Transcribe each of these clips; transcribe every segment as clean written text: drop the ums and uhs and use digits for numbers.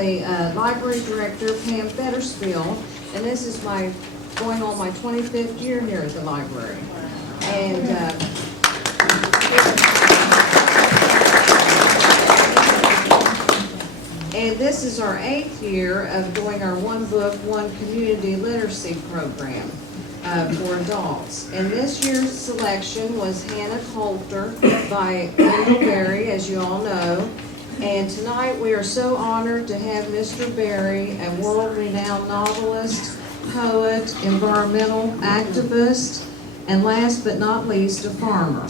finally, Library Director Pam Fettersfield, and this is going on my 25th year here at the library. And this is our 8th year of doing our One Book, One Community Literacy program for adults. And this year's selection was Hannah Coulter by Wendell Berry, as you all know. And tonight we are so honored to have Mr. Berry, a world-renowned novelist, poet, environmental activist, and last but not least, a farmer.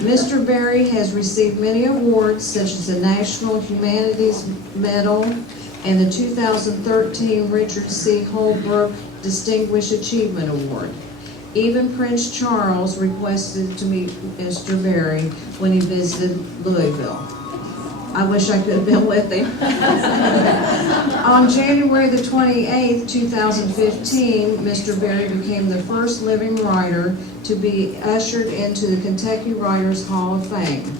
Mr. Berry has received many awards, such as the National Humanities Medal and the 2013 Richard C. Holbrook Distinguished Achievement Award. Even Prince Charles requested to meet Mr. Berry when he visited Louisville. I wish I could have been with him. On January the 28th, 2015, Mr. Berry became the first living writer to be ushered into the Kentucky Writers Hall of Fame.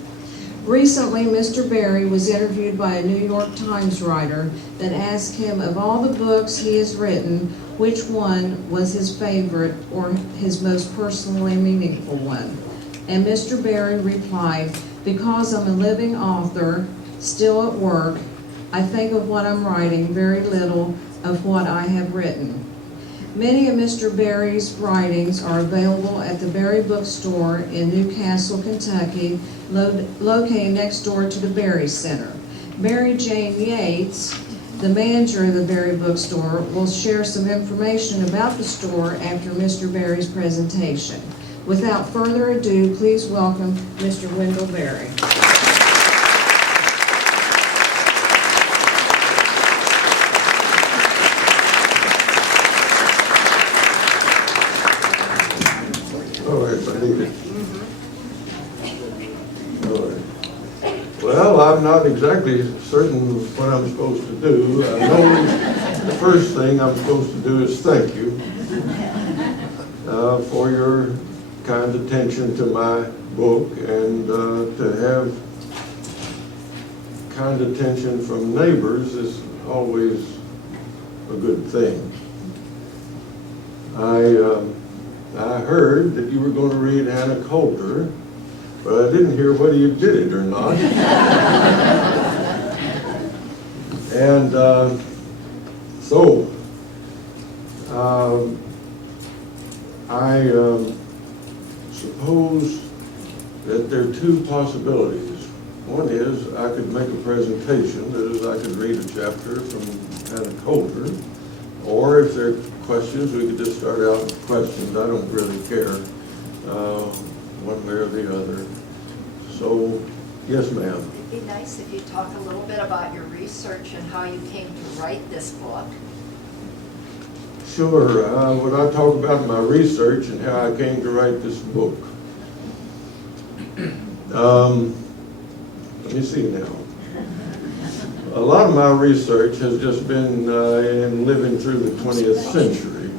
Recently, Mr. Berry was interviewed by a New York Times writer that asked him, of all the books he has written, which one was his favorite or his most personally meaningful one? And Mr. Berry replied, because I'm a living author, still at work, I think of what I'm writing, very little of what I have written. Many of Mr. Berry's writings are available at the Berry Bookstore in Newcastle, Kentucky, located next door to the Berry Center. Mary Jane Yates, the manager of the Berry Bookstore, will share some information about the store after Mr. Berry's presentation. Without further ado, please welcome Mr. Wendell Berry. Well, I'm not exactly certain what I'm supposed to do. I know the first thing I'm supposed to do is thank you for your kind attention to my book, and to have kind attention from neighbors is always a good thing. I heard that you were going to read Hannah Coulter, but I didn't hear whether you did it or not. And I suppose that there are two possibilities. One is I could make a presentation, that is, I could read a chapter from Hannah Coulter, or if there are questions, we could just start out with questions. I don't really care one way or the other. So, yes, ma'am. It'd be nice if you talk a little bit about your research and how you came to write this book. Sure. When I talk about my research and how I came to write this book. Let me see now. A lot of my research has just been in living through the 20th century.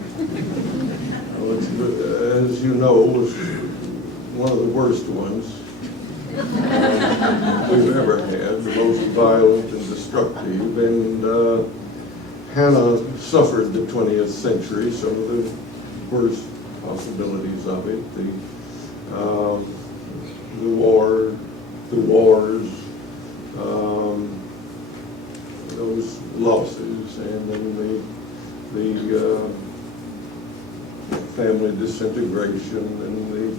Which, as you know, was one of the worst ones we've ever had, the most violent and destructive. And Hannah suffered the 20th century, some of the worst possibilities of it. The wars, those losses, and then the family disintegration and the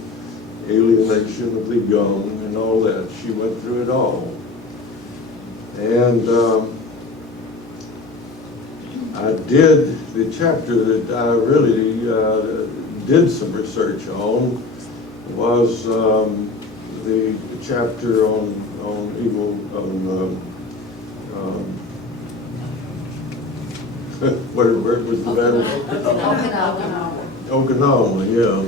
alienation of the young and all that. She went through it all. And I did the chapter that I really did some research on was the chapter on evil, where was the battle? Okinawa, yeah.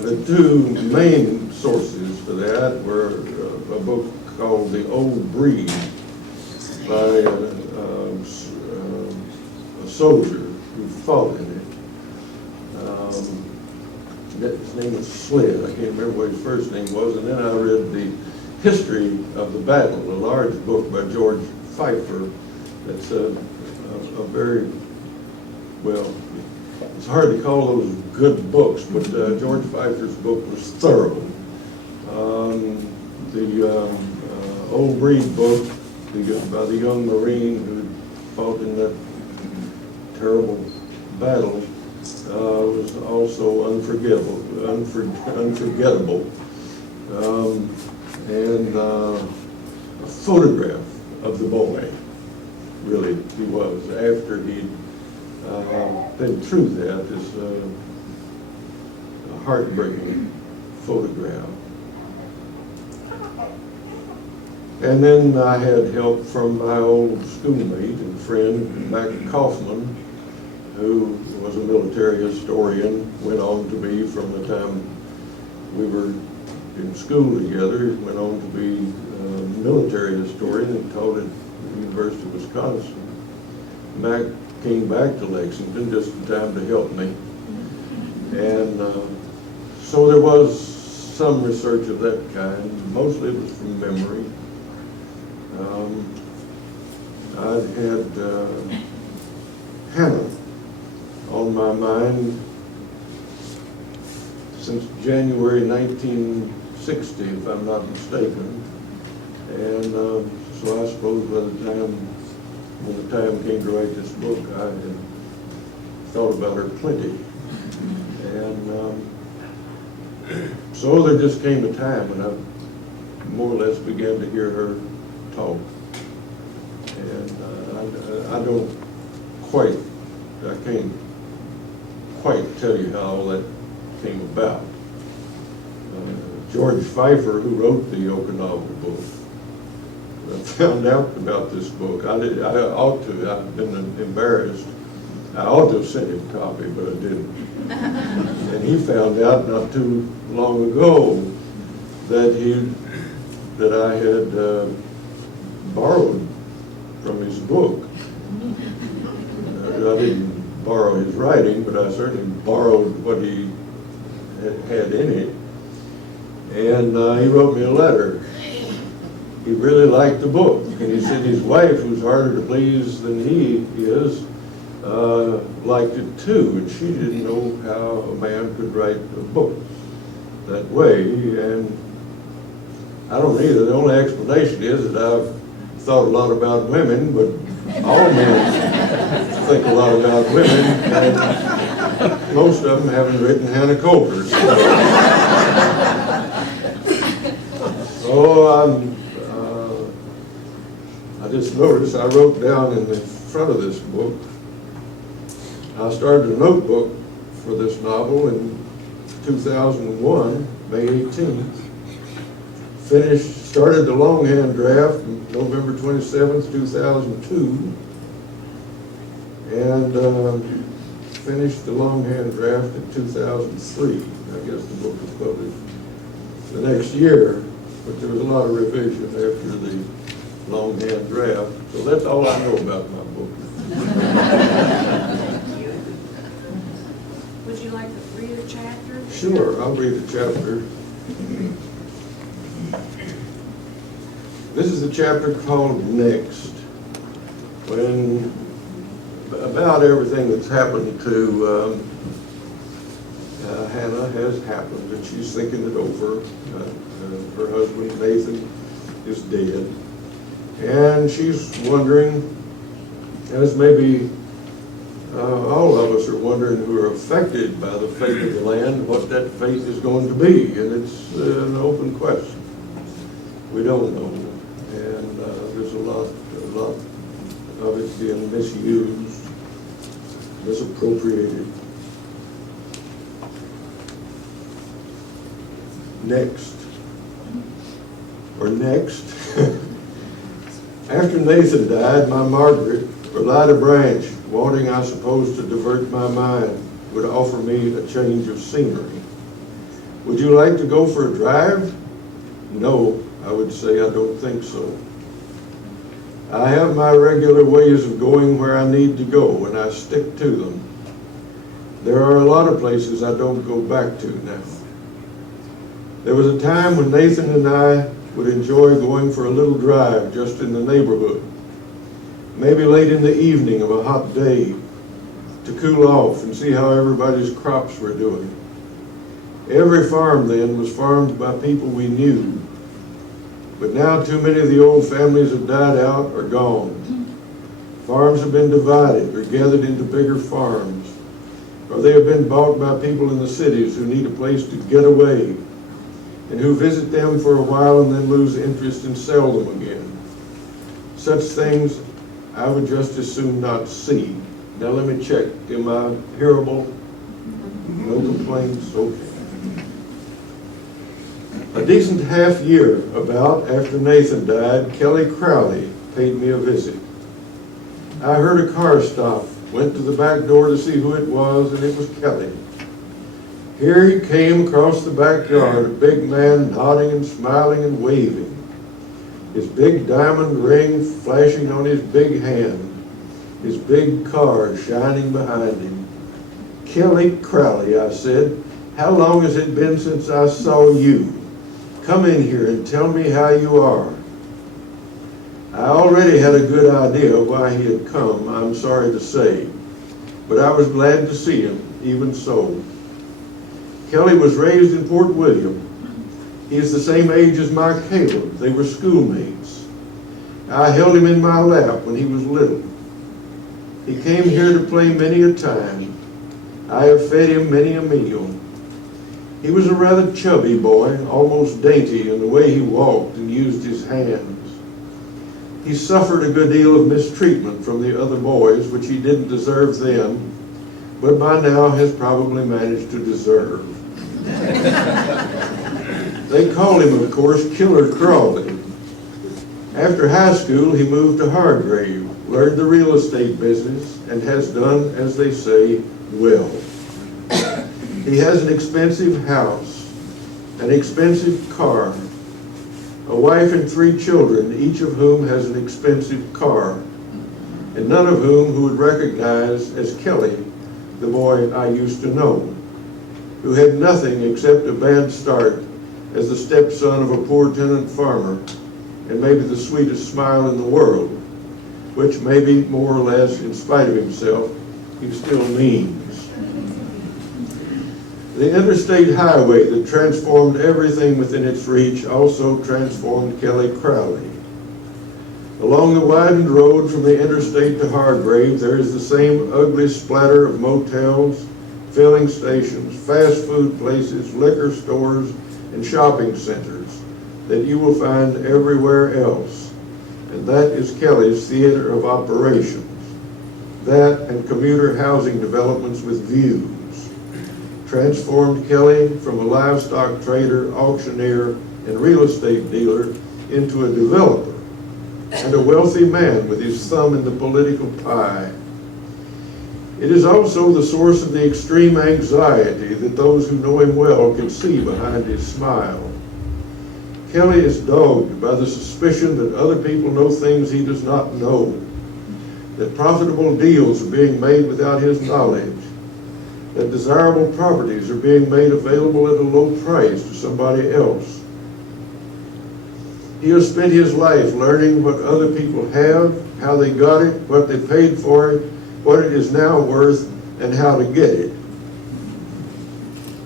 The two main sources for that were a book called The Old Breed by a soldier who fought in it. His name was Sled. I can't remember what his first name was. And then I read the history of the battle, a large book by George Pfeiffer. It's a very, well, it's hard to call those good books, but George Pfeiffer's book was thorough. The Old Breed book by the young Marine who fought in that terrible battle was also unforgettable. And a photograph of the boy, really, he was, after he'd been through that, is a heartbreaking photograph. And then I had help from my old schoolmate and friend, Mac Kaufman, who was a military historian, went on to be, from the time we were in school together, went on to be a military historian and taught at the University of Wisconsin. Mac came back to Lexington just in time to help me. And so there was some research of that kind. Mostly it was from memory. I'd had Hannah on my mind since January 1960, if I'm not mistaken. And so I suppose when the time came to write this book, I had thought about her plenty. And so there just came a time when I more or less began to hear her talk. And I can't quite tell you how all that came about. George Pfeiffer, who wrote the Okinawa book, I found out about this book. I've been embarrassed. I ought to have sent him a copy, but I didn't. And he found out not too long ago that I had borrowed from his book. I didn't borrow his writing, but I certainly borrowed what he had in it. And he wrote me a letter. He really liked the book. And he said his wife, who's harder to please than he is, liked it too. And she didn't know how a man could write a book that way. And I don't either. The only explanation is that I've thought a lot about women, but all men think a lot about women, and most of them haven't written Hannah Coulter. So I just noticed, I wrote down in the front of this book, I started a notebook for this novel in 2001, May 18th. Started the longhand draft November 27th, 2002, and finished the longhand draft in 2003. I guess the book was published the next year, but there was a lot of revision after the longhand draft. So that's all I know about my book. Would you like to read a chapter? Sure, I'll read a chapter. This is a chapter called Next, when about everything that's happened to Hannah has happened, and she's thinking it over. Her husband, Nathan, is dead. And she's wondering, as maybe all of us are wondering who are affected by the fate of the land, what that fate is going to be. And it's an open question. We don't know. And there's a lot of it being misused, misappropriated. Next. After Nathan died, my Margaret relied a branch, wanting, I suppose, to divert my mind, would offer me a change of scenery. Would you like to go for a drive? No, I would say, I don't think so. I have my regular ways of going where I need to go, and I stick to them. There are a lot of places I don't go back to now. There was a time when Nathan and I would enjoy going for a little drive just in the neighborhood, maybe late in the evening of a hot day, to cool off and see how everybody's crops were doing. Every farm then was farmed by people we knew, but now too many of the old families have died out or gone. Farms have been divided or gathered into bigger farms, or they have been bought by people in the cities who need a place to get away and who visit them for a while and then lose interest and sell them again. Such things I would just as soon not see. Now let me check. Am I hearable? No complaints? Okay. A decent half year about after Nathan died, Kelly Crowley paid me a visit. I heard a car stop, went to the back door to see who it was, and it was Kelly. Here he came across the backyard, a big man nodding and smiling and waving, his big diamond ring flashing on his big hand, his big car shining behind him. Kelly Crowley, I said, how long has it been since I saw you? Come in here and tell me how you are. I already had a good idea why he had come, I'm sorry to say, but I was glad to see him, even so. Kelly was raised in Port William. He is the same age as my Caleb. They were schoolmates. I held him in my lap when he was little. He came here to play many a time. I have fed him many a meal. He was a rather chubby boy, almost dainty in the way he walked and used his hands. He suffered a good deal of mistreatment from the other boys, which he didn't deserve then, but by now has probably managed to deserve. They called him, of course, Killer Crawley. After high school, he moved to Hargrave, learned the real estate business, and has done, as they say, well. He has an expensive house, an expensive car, a wife and 3 children, each of whom has an expensive car, and none of whom who would recognize as Kelly, the boy I used to know, who had nothing except a bad start as the stepson of a poor tenant farmer, and maybe the sweetest smile in the world, which maybe more or less, in spite of himself, he still means. The interstate highway that transformed everything within its reach also transformed Kelly Crowley. Along the widened road from the interstate to Hargrave, there is the same ugly splatter of motels, filling stations, fast food places, liquor stores, and shopping centers that you will find everywhere else. And that is Kelly's theater of operations. That and commuter housing developments with views transformed Kelly from a livestock trader, auctioneer, and real estate dealer into a developer and a wealthy man with his thumb in the political pie. It is also the source of the extreme anxiety that those who know him well can see behind his smile. Kelly is dogged by the suspicion that other people know things he does not know, that profitable deals are being made without his knowledge, that desirable properties are being made available at a low price to somebody else. He has spent his life learning what other people have, how they got it, what they paid for it, what it is now worth, and how to get it.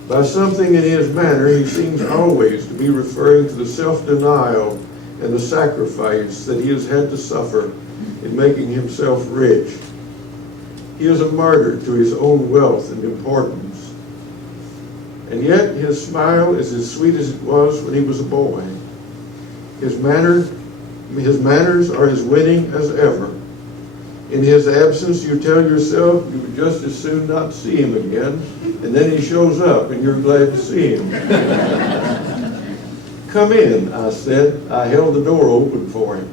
By something in his manner, he seems always to be referring to the self-denial and the sacrifice that he has had to suffer in making himself rich. He is a martyr to his own wealth and importance. And yet his smile is as sweet as it was when he was a boy. His manners are as winning as ever. In his absence, you tell yourself you would just as soon not see him again, and then he shows up and you're glad to see him. Come in, I said. I held the door open for him.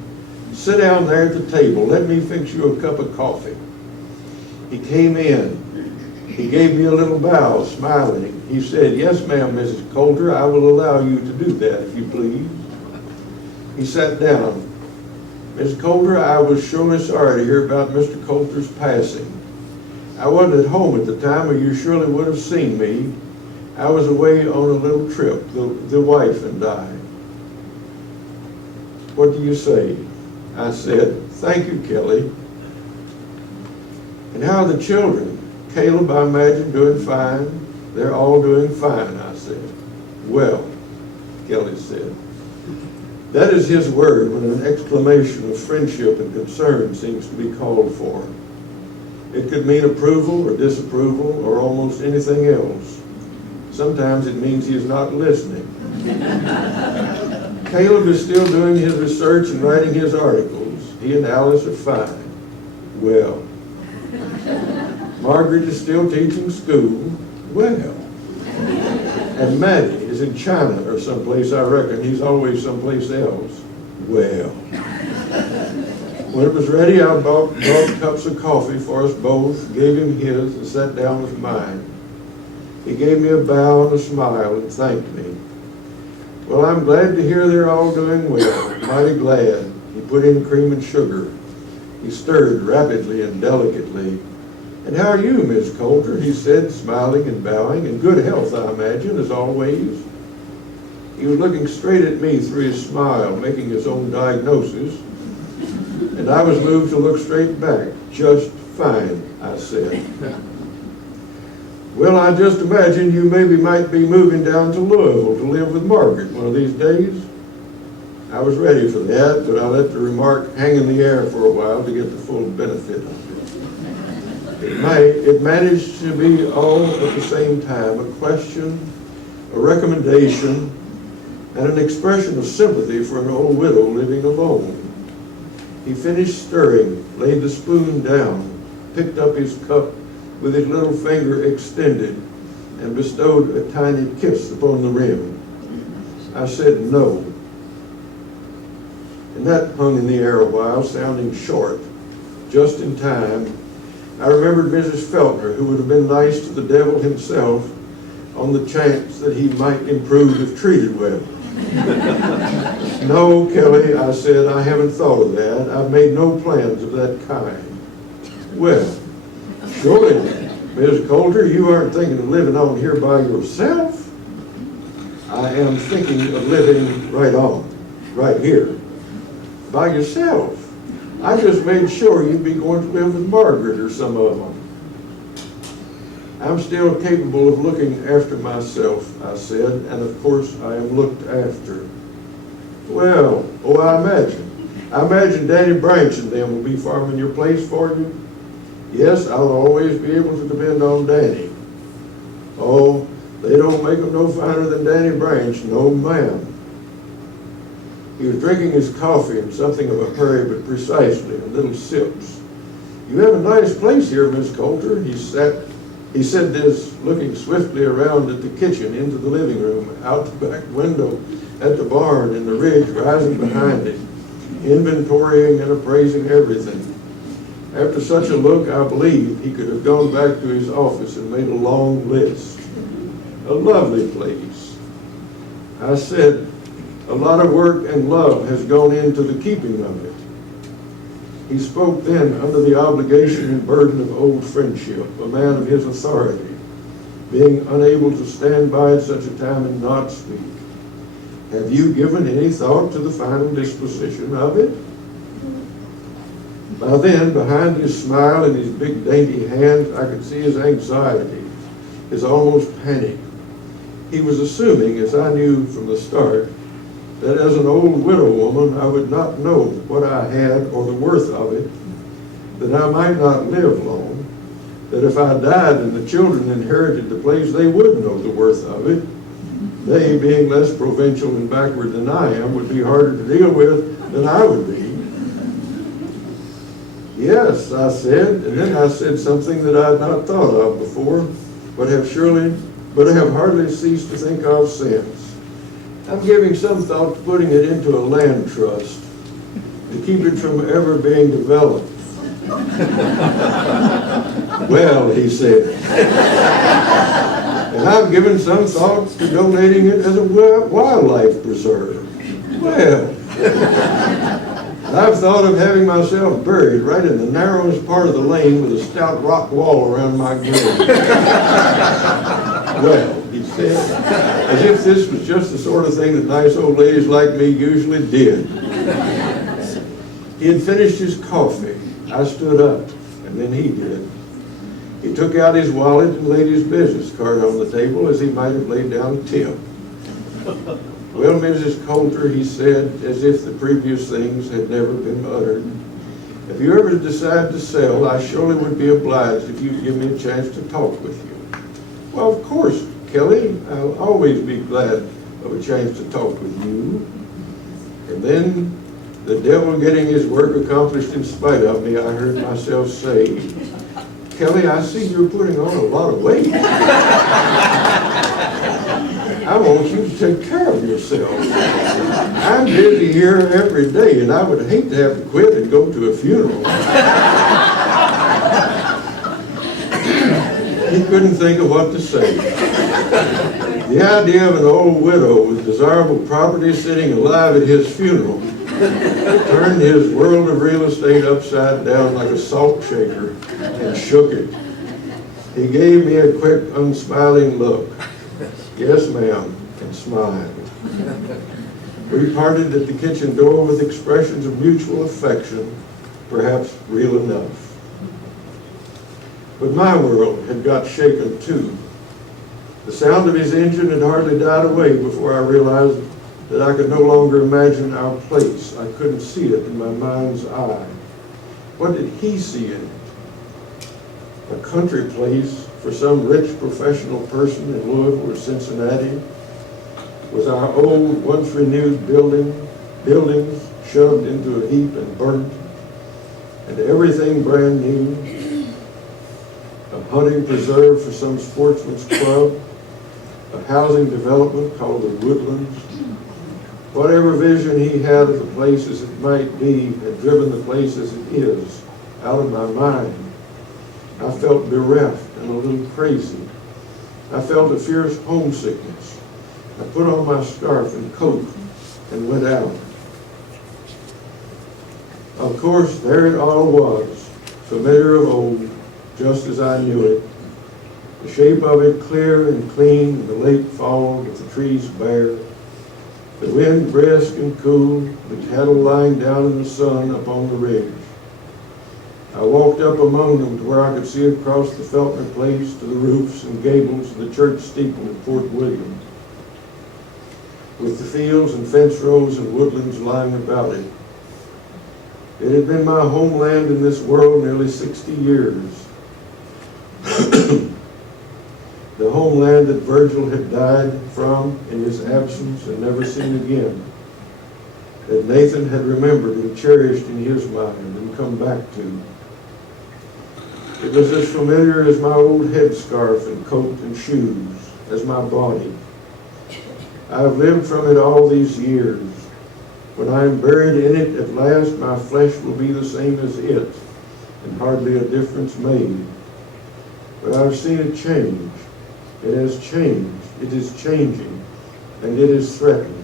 Sit down there at the table. Let me fix you a cup of coffee. He came in. He gave me a little bow, smiling. He said, "Yes, ma'am, Mrs. Coulter, I will allow you to do that, if you please." He sat down. "Miss Coulter, I was surely sorry to hear about Mr. Coulter's passing. I wasn't at home at the time, or you surely would have seen me. I was away on a little trip, the wife and I." What do you say?" I said, "Thank you, Kelly." "And how are the children? Caleb, I imagine, doing fine?" "They're all doing fine," I said. "Well," Kelly said. That is his word when an exclamation of friendship and concern seems to be called for. It could mean approval or disapproval or almost anything else. Sometimes it means he is not listening. Caleb is still doing his research and writing his articles. He and Alice are fine. Well. Margaret is still teaching school. Well. And Maddie is in China or someplace, I reckon. He's always someplace else. Well. When it was ready, I brought cups of coffee for us both, gave him his, and sat down with mine. He gave me a bow and a smile and thanked me. "Well, I'm glad to hear they're all doing well. Mighty glad." He put in cream and sugar. He stirred rapidly and delicately. "And how are you, Miss Coulter?" he said, smiling and bowing. "In good health, I imagine, as always." He was looking straight at me through his smile, making his own diagnosis. And I was moved to look straight back. "Just fine," I said. "Well, I just imagine you might be moving down to Louisville to live with Margaret one of these days." I was ready for that, but I let the remark hang in the air for a while to get the full benefit of it. It managed to be all at the same time, a question, a recommendation, and an expression of sympathy for an old widow living alone. He finished stirring, laid the spoon down, picked up his cup with his little finger extended, and bestowed a tiny kiss upon the rim. I said no. And that hung in the air a while, sounding short. Just in time, I remembered Mrs. Feltner, who would have been nice to the devil himself on the chance that he might improve if treated well. "No, Kelly," I said, "I haven't thought of that. I've made no plans of that kind." "Well, surely, Ms. Coulter, you aren't thinking of living on here by yourself?" "I am thinking of living right here. By yourself? I just made sure you'd be going to live with Margaret or some of them." "I'm still capable of looking after myself," I said, "and of course I am looked after." "Well, I imagine Danny Branch and them will be farming your place for you?" "Yes, I'll always be able to depend on Danny." "Oh, they don't make them no finer than Danny Branch, no ma'am." He was drinking his coffee in something of a hurry, but precisely, in little sips. "You have a nice place here, Miss Coulter." He said this, looking swiftly around at the kitchen, into the living room, out the back window, at the barn and the ridge rising behind it, inventorying and appraising everything. After such a look, I believe he could have gone back to his office and made a long list. A lovely place. I said, "A lot of work and love has gone into the keeping of it." He spoke then under the obligation and burden of old friendship, a man of his authority, being unable to stand by at such a time and not speak. "Have you given any thought to the final disposition of it?" By then, behind his smile and his big dainty hands, I could see his anxiety, his almost panic. He was assuming, as I knew from the start, that as an old widow woman I would not know what I had or the worth of it, that I might not live long, that if I died and the children inherited the place, they would know the worth of it. They, being less provincial and backward than I am, would be harder to deal with than I would be. "Yes," I said, and then I said something that I had not thought of before, but have hardly ceased to think of since. "I'm giving some thought to putting it into a land trust to keep it from ever being developed." "Well," he said, "and I've given some thought to donating it as a wildlife preserve." "Well, I've thought of having myself buried right in the narrowest part of the lane with a stout rock wall around my grave." "Well," he said, as if this was just the sort of thing that nice old ladies like me usually did. He had finished his coffee. I stood up, and then he did. He took out his wallet and laid his business card on the table as he might have laid down a tip. "Well, Mrs. Coulter," he said, as if the previous things had never been uttered, "if you ever decide to sell, I surely would be obliged if you'd give me a chance to talk with you." "Well, of course, Kelly, I'll always be glad of a chance to talk with you." And then, the devil getting his work accomplished in spite of me, I heard myself say, "Kelly, I see you're putting on a lot of weight. I want you to take care of yourself. I'm busy here every day, and I would hate to have to quit and go to a funeral." He couldn't think of what to say. The idea of an old widow with desirable property sitting alive at his funeral turned his world of real estate upside down like a salt shaker and shook it. He gave me a quick, unsmiling look. "Yes, ma'am," and smiled. We parted at the kitchen door with expressions of mutual affection, perhaps real enough. But my world had got shaken too. The sound of his engine had hardly died away before I realized that I could no longer imagine our place. I couldn't see it in my mind's eye. What did he see in it? A country place for some rich professional person in Louisville or Cincinnati? Was our old, once renewed buildings shoved into a heap and burnt, and everything brand new? A hunting preserve for some sportsman's club? A housing development called the Woodlands? Whatever vision he had of the place as it might be had driven the place as it is out of my mind. I felt bereft and a little crazy. I felt a fierce homesickness. I put on my scarf and coat and went out. Of course, there it all was, familiar of old, just as I knew it. The shape of it clear and clean in the late fall with the trees bare. The wind brisk and cool, the cattle lying down in the sun up on the ridge. I walked up among them to where I could see across the Feltner Place to the roofs and gables of the church steeple in Fort William, with the fields and fence rows and woodlands lying about it. It had been my homeland in this world nearly 60 years. The homeland that Virgil had died from in his absence and never seen again, that Nathan had remembered and cherished in his mind and come back to. It was as familiar as my old headscarf and coat and shoes, as my body. I have lived from it all these years. When I am buried in it at last, my flesh will be the same as it, and hardly a difference made. But I've seen it change. It has changed. It is changing, and it is threatened.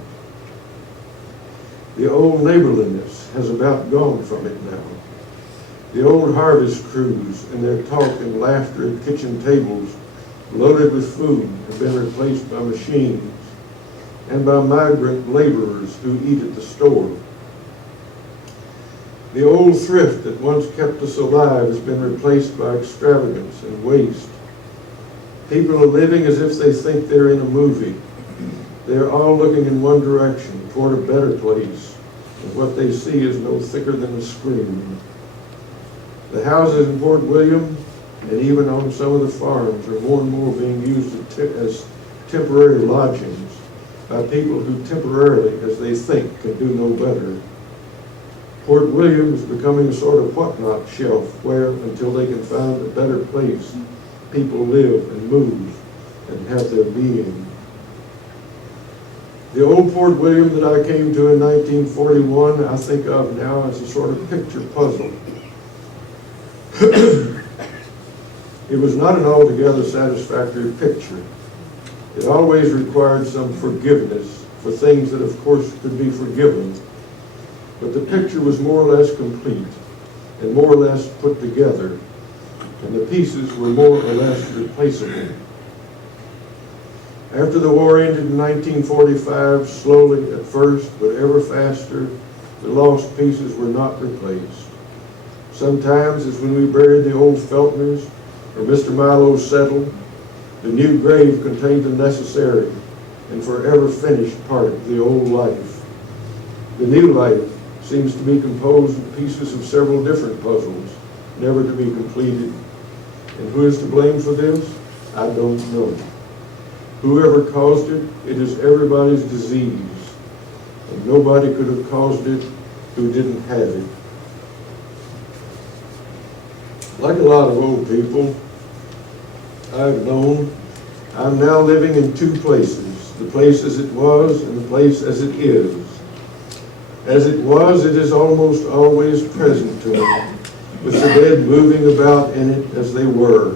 The old neighborliness has about gone from it now. The old harvest crews and their talk and laughter at kitchen tables loaded with food have been replaced by machines and by migrant laborers who eat at the store. The old thrift that once kept us alive has been replaced by extravagance and waste. People are living as if they think they're in a movie. They're all looking in one direction, toward a better place, and what they see is no thicker than a screen. The houses in Fort William, and even on some of the farms, are more and more being used as temporary lodgings by people who temporarily, as they think, can do no better. Fort William is becoming a sort of whatnot shelf where, until they can find a better place, people live and move and have their being. The old Fort William that I came to in 1941, I think of now as a sort of picture puzzle. It was not an altogether satisfactory picture. It always required some forgiveness for things that, of course, could be forgiven. But the picture was more or less complete and more or less put together, and the pieces were more or less replaceable. After the war ended in 1945, slowly at first, but ever faster, the lost pieces were not replaced. Sometimes, as when we buried the old Feltners or Mr. Milo settled, the new grave contained the necessary and forever finished part of the old life. The new life seems to be composed of pieces of several different puzzles, never to be completed. And who is to blame for this? I don't know. Whoever caused it, it is everybody's disease, and nobody could have caused it who didn't have it. Like a lot of old people I've known, I'm now living in two places, the place as it was and the place as it is. As it was, it is almost always present to me, with the dead moving about in it as they were.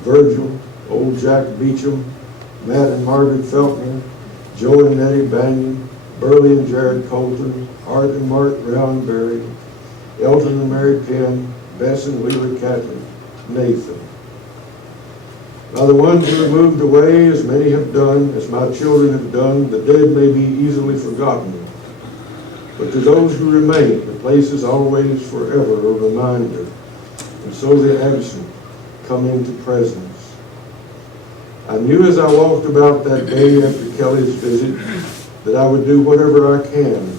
Virgil, old Jack Beecham, Matt and Margaret Feltner, Joe and Nettie Banyan, Burley and Jared Colton, Art and Mark Brown Berry, Elton and Mary Penn, Bess and Wheeler Catlin, Nathan. By the ones who have moved away, as many have done, as my children have done, the dead may be easily forgotten. But to those who remain, the place is always forever a reminder. And so the absent come into presence. I knew as I walked about that day after Kelly's visit that I would do whatever I can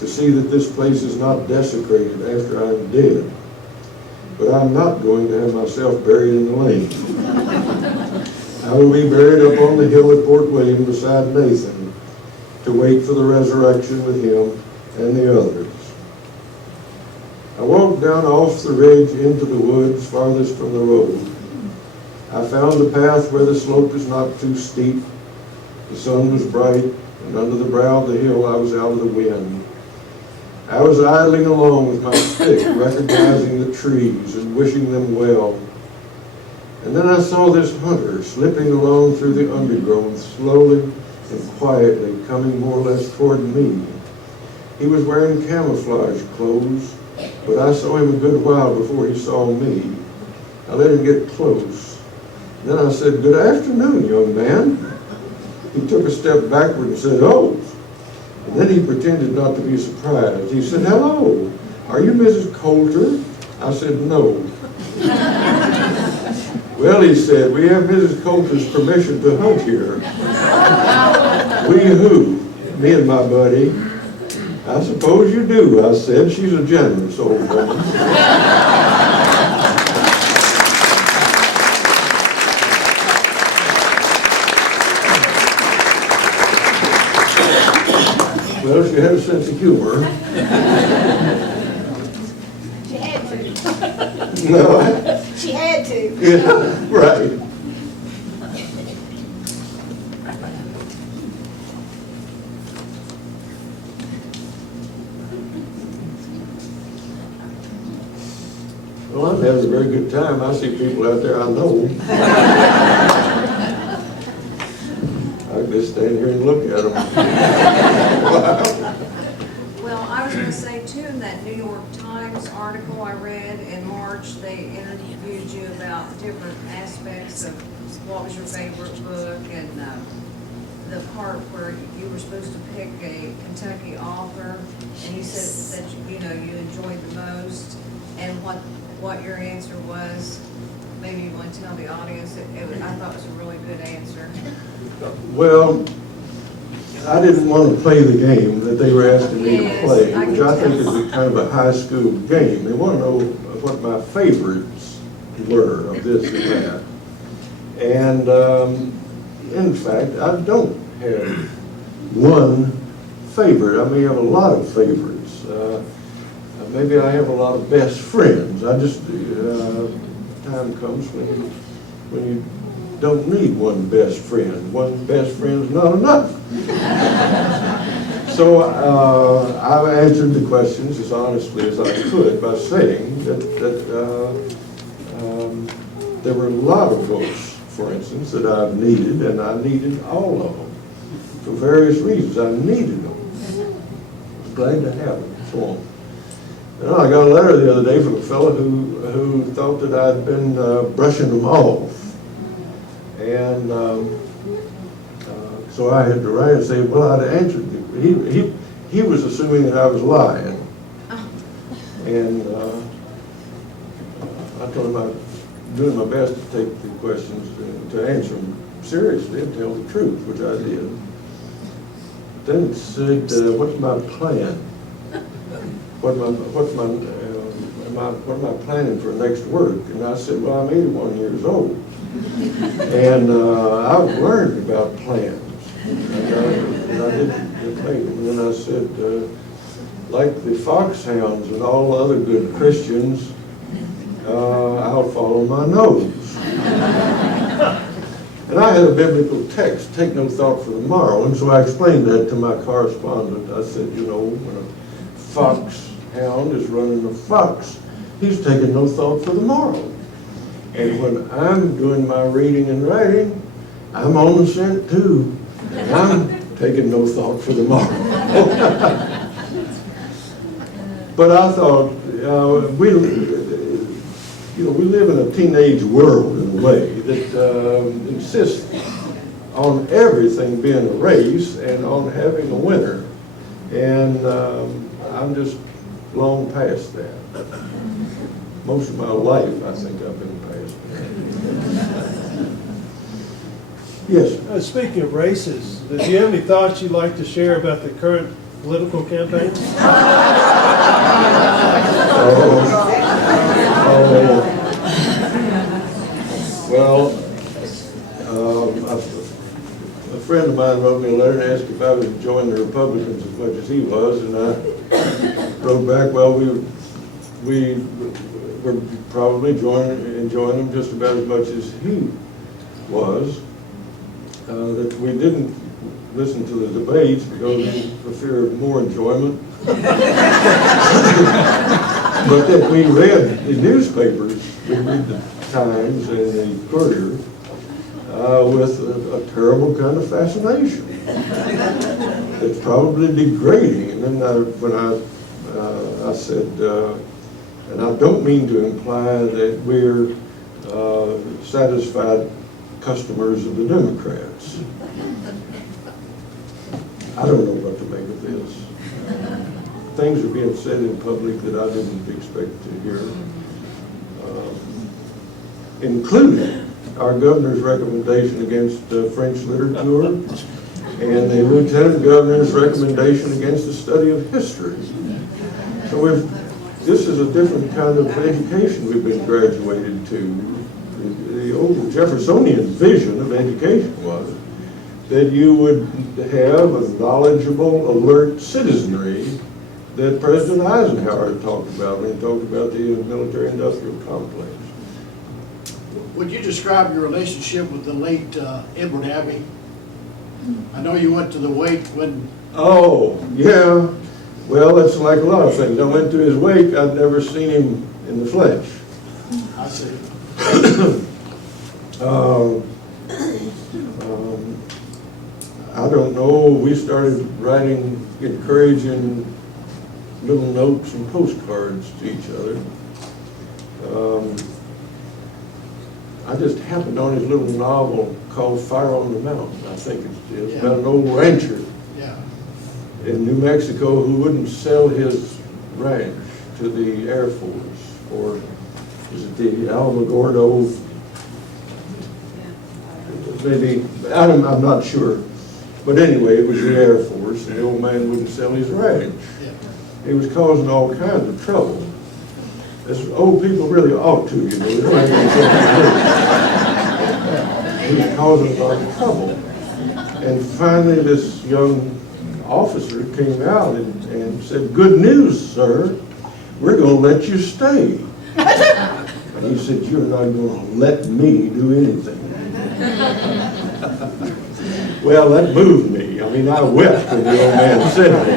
to see that this place is not desecrated after I'm dead. But I'm not going to have myself buried in the lane. I will be buried up on the hill at Port William beside Nathan to wait for the resurrection with him and the others. I walked down off the ridge into the woods farthest from the road. I found a path where the slope is not too steep. The sun was bright, and under the brow of the hill I was out of the wind. I was idling along with my stick, recognizing the trees and wishing them well. And then I saw this hunter slipping along through the undergrowth, slowly and quietly, coming more or less toward me. He was wearing camouflage clothes, but I saw him a good while before he saw me. I let him get close. Then I said, "Good afternoon, young man." He took a step backward and said, "Oh." And then he pretended not to be surprised. He said, "Hello, are you Mrs. Coulter?" I said, "No." "Well," he said, "we have Mrs. Coulter's permission to hunt here." "We who?" "Me and my buddy." "I suppose you do," I said. "She's a generous old woman." Well, she had a sense of humor. She had to. No. She had to. Yeah, right. Well, I'm having a very good time. I see people out there I know. I can just stand here and look at them. Wow. Well, I was going to say too, in that New York Times article I read in March, they interviewed you about different aspects of what was your favorite book, and the part where you were supposed to pick a Kentucky author, and you said that you enjoyed the most, and what your answer was. Maybe you want to tell the audience. I thought it was a really good answer. Well, I didn't want to play the game that they were asking me to play, which I think is a kind of a high school game. They want to know what my favorites were of this and that. And in fact, I don't have one favorite. I may have a lot of favorites. Maybe I have a lot of best friends. I just, time comes when you don't need one best friend. One best friend's not enough. So I answered the questions as honestly as I could by saying that there were a lot of books, for instance, that I've needed, and I needed all of them for various reasons. I needed them. I was glad to have them. So on. And I got a letter the other day from a fellow who thought that I'd been brushing them off. And so I had to write and say, well, I'd answered. He he was assuming that I was lying. And I told him I'm doing my best to take the questions, to answer them seriously and tell the truth, which I did. Then it said, what's my plan? What am I planning for next work? And I said, well, I'm 81 years old. And I've learned about plans. And I didn't make them. And then I said, like the foxhounds and all other good Christians, I'll follow my nose. And I had a biblical text, take no thought for tomorrow, and so I explained that to my correspondent. I said, you know, when a foxhound is running a fox, he's taking no thought for tomorrow. And when I'm doing my reading and writing, I'm on the scent too, and I'm taking no thought for tomorrow. But I thought, we live in a teenage world in a way that insists on everything being a race and on having a winner. And I'm just long past that. Most of my life, I think I've been past that. Yes? Speaking of races, do you have any thoughts you'd like to share about the current political campaign? Well, a friend of mine wrote me a letter and asked if I would join the Republicans as much as he was, and I wrote back, well, we were probably enjoying them just about as much as he was. That we didn't listen to the debates because for fear of more enjoyment. But that we read the newspapers, we read the Times and the Courier with a terrible kind of fascination. It's probably degrading. And then when I said, and I don't mean to imply that we're satisfied customers of the Democrats. I don't know what to make of this. Things are being said in public that I didn't expect to hear, including our governor's recommendation against French literature and the lieutenant governor's recommendation against the study of history. So this is a different kind of education we've been graduated to. The old Jeffersonian vision of education was that you would have a knowledgeable, alert citizenry that President Eisenhower talked about when he talked about the military-industrial complex. Would you describe your relationship with the late Edward Abbey? I know you went to the wake when... Oh, yeah. Well, it's like a lot of things. I went to his wake. I'd never seen him in the flesh. I see. I don't know. We started writing encouraging little notes and postcards to each other. I just happened on his little novel called Fire on the Mountain. I think it's Yeah. about an old rancher Yeah. in New Mexico who wouldn't sell his ranch to the Air Force, or is it the Alamogordo? Maybe, I'm not sure. But anyway, it was the Air Force, and the old man wouldn't sell his ranch. Yeah. He was causing all kinds of trouble. As old people really ought to, you know. He was causing a lot of trouble. And finally, this young officer came out and said, "Good news, sir. We're going to let you stay." And he said, "You're not going to let me do anything." Well, that moved me. I mean, I wept when the old man said that.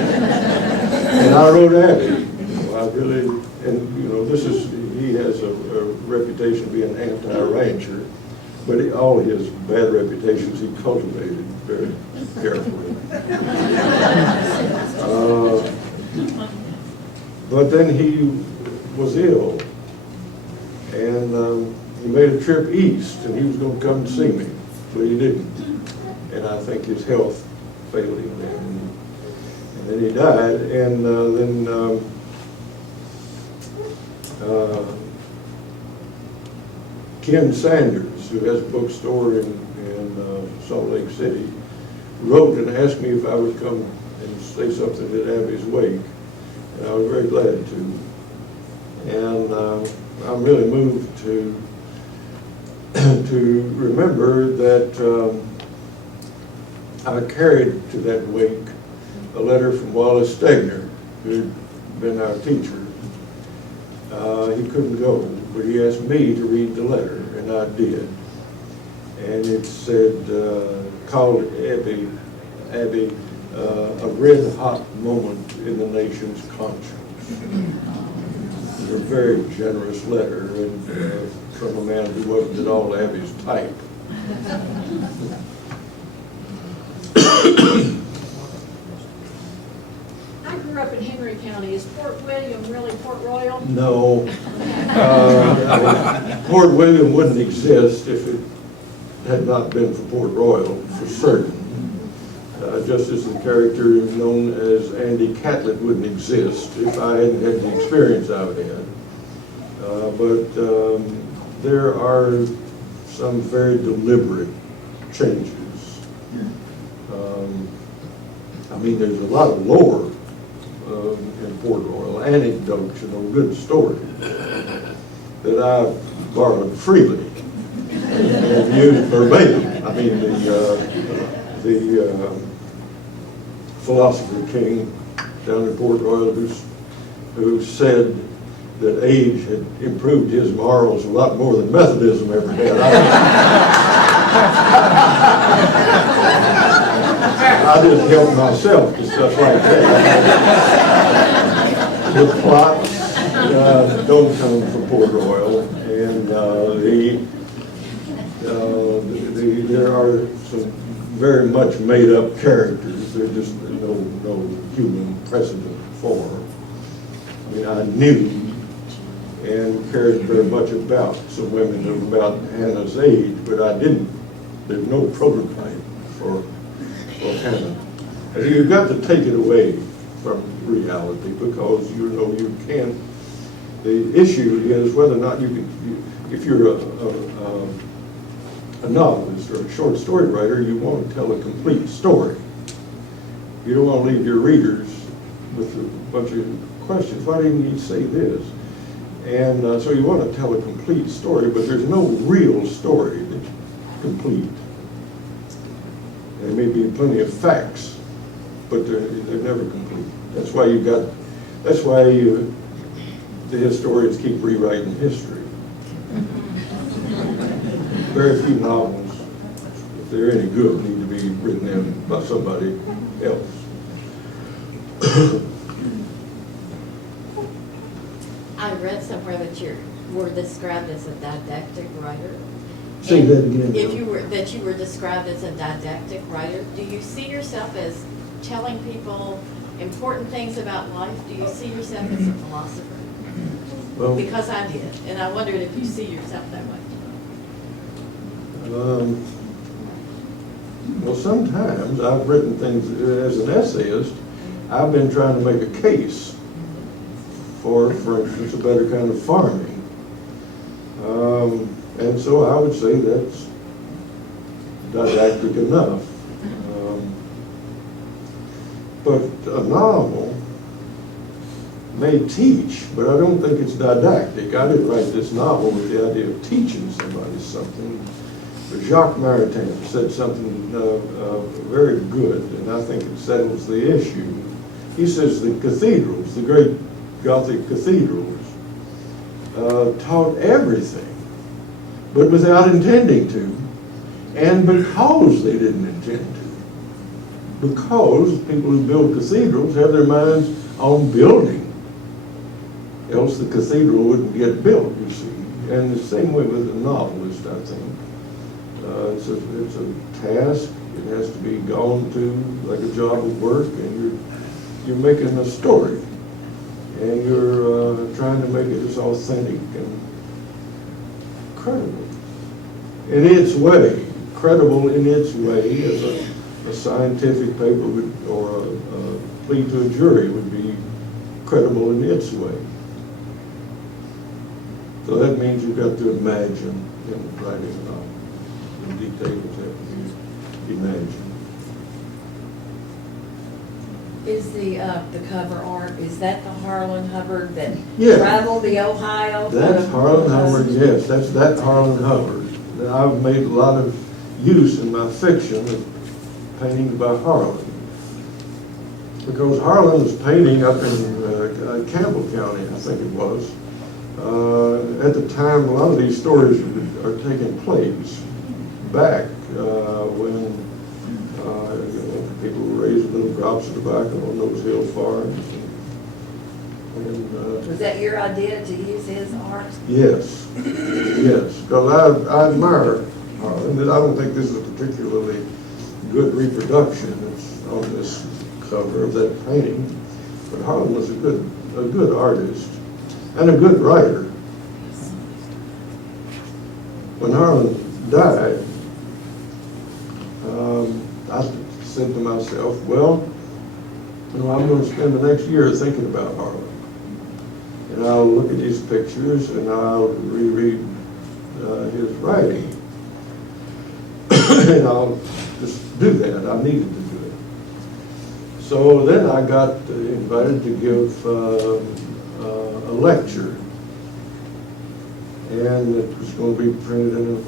And I wrote Abby. I really, and he has a reputation of being an anti-rancher, but all his bad reputations he cultivated very carefully. But then he was ill, and he made a trip east, and he was going to come to see me, but he didn't. And I think his health failed him then. And and he died, and then Ken Sanders, who has a bookstore in Salt Lake City, wrote and asked me if I would come and say something at Abby's wake, and I was very glad to. And I'm really moved to remember that I carried to that wake a letter from Wallace Stegner, who'd been our teacher. He couldn't go, but he asked me to read the letter, and I did. And it said, called Abby, a red-hot moment in the nation's conscience. It was a very generous letter, and from a man who wasn't at all Abby's type. I grew up in Henry County. Is Fort William really Port Royal? No. Port William wouldn't exist if it had not been for Port Royal, for certain. Just as the character known as Andy Catlett wouldn't exist if I hadn't had the experience I've had. But there are some very deliberate changes. I mean, there's a lot of lore in Port Royal, anecdotes, good stories that I've borrowed freely and used verbatim. I mean, the philosopher king down in Port Royal who said that age had improved his morals a lot more than Methodism ever did. I didn't help myself to stuff like that. The plots don't come from Port Royal, and there are some very much made-up characters. There's just no human precedent for. I mean, I knew and cared very much about some women of about Hannah's age, but I didn't. There's no prototype for Hannah. And you've got to take it away from reality, because you can't. The issue is whether or not you can. If you're a novelist or a short story writer, you want to tell a complete story. You don't want to leave your readers with a bunch of questions. Why didn't you say this? And so you want to tell a complete story, but there's no real story that's complete. There may be plenty of facts, but they're never complete. That's why the historians keep rewriting history. Very few novels, if they're any good, need to be written in by somebody else. I read somewhere that you were described as a didactic writer. Say that again. That you were described as a didactic writer. Do you see yourself as telling people important things about life? Do you see yourself as a philosopher? Well, Because I did, and I wondered if you see yourself that way. Well, sometimes I've written things as an essayist. I've been trying to make a case for instance, a better kind of farming. And so I would say that's didactic enough. But a novel may teach, but I don't think it's didactic. I didn't write this novel with the idea of teaching somebody something. But Jacques Maritain said something very good, and I think it settles the issue. He says the cathedrals, the great Gothic cathedrals, taught everything, but without intending to, and because they didn't intend to. Because people who build cathedrals have their minds on building, else the cathedral wouldn't get built, you see. And the same way with a novelist, I think. It's a task. It has to be gone to like a job of work, and you're making a story, and you're trying to make it as authentic and credible in its way, credible in its way, as a scientific paper would, or a plea to a jury would be credible in its way. So that means you've got to imagine him writing a novel. The details have to be imagined. Is the cover art, is that the Harlan Hubbard that Yeah. traveled the Ohio? That's Harlan Hubbard, yes, that's that Harlan Hubbard. Now, I've made a lot of use in my fiction of paintings by Harlan. Because Harlan was painting up in Campbell County, I think it was. At the time, a lot of these stories are taking place back when people were raising little crops of tobacco on those hill farms. And, Was that your idea to use his art? yes, yes, because I admire Harlan. I don't think this is a particularly good reproduction. It's on this cover of that painting. But Harlan was a good artist and a good writer. When Harlan died, I said to myself, well, I'm going to spend the next year thinking about Harlan. And I'll look at his pictures and I'll reread his writing. And I'll just do that. I needed to do it. So then I got invited to give a lecture. And it was going to be printed in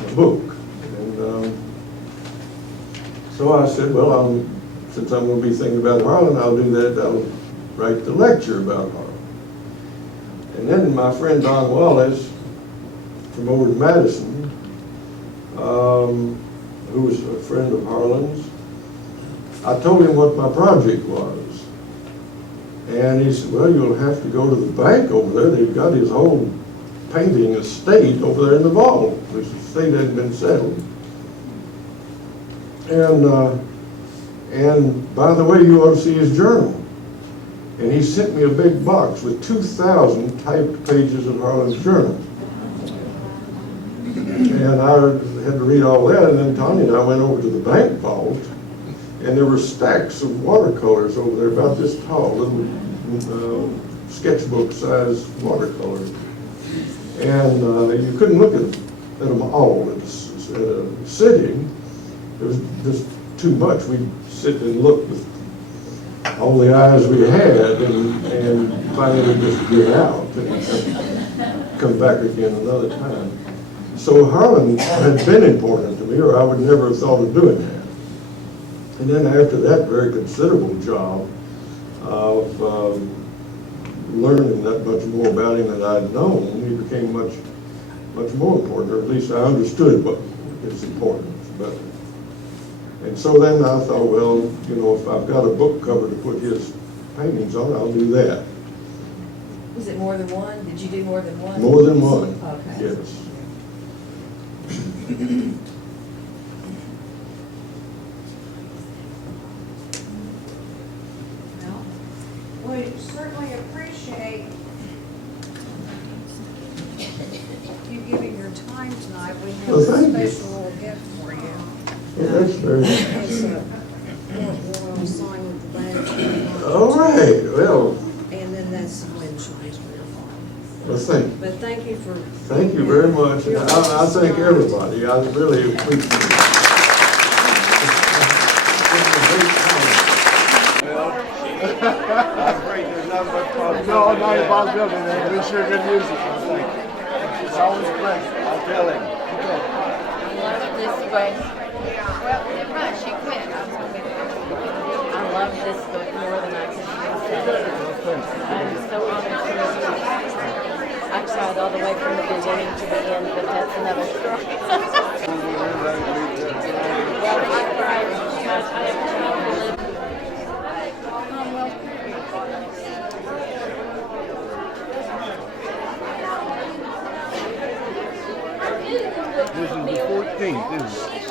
a book. And so I said, well, since I'm going to be thinking about Harlan, I'll do that. I'll write the lecture about Harlan. And then my friend Don Wallace from over in Madison, who was a friend of Harlan's, I told him what my project was. And he said, well, you'll have to go to the bank over there. They've got his whole painting estate over there in the vault. His estate hadn't been settled. And by the way, you ought to see his journal. And he sent me a big box with 2,000 typed pages of Harlan's journal. And I had to read all that, and then Tanya and I went over to the bank vault, and there were stacks of watercolors over there about this tall, little sketchbook-sized watercolors. And you couldn't look at them all at a sitting. It was just too much. We'd sit and look with all the eyes we had, and finally just get out and come back again another time. So Harlan had been important to me, or I would never have thought of doing that. And then after that very considerable job of learning that much more about him than I'd known, he became much more important, or at least I understood what his importance better. And so then I thought, well, if I've got a book cover to put his paintings on, I'll do that. Was it more than one? Did you do more than one? More than one, Okay. yes. Well, we certainly appreciate you giving your time tonight. We have Well, a thank you. special little gift for you. Well, that's very nice. It's a we'll sign with the badge. All right, well, And then that's the windshield for your file. well, thank you. But thank you for. Thank you very much. And I thank everybody. I really appreciate it. No, not a possibility, man. We sure good music. Thank you. It's always a pleasure. I'll tell him. This way. Well, she quit. I love this book more than I could even say. I'm so honored to meet you. I tried all the way from the beginning to the end, but that's another story. Well, I cried so much. I have tried to live. This is the 14th, isn't it?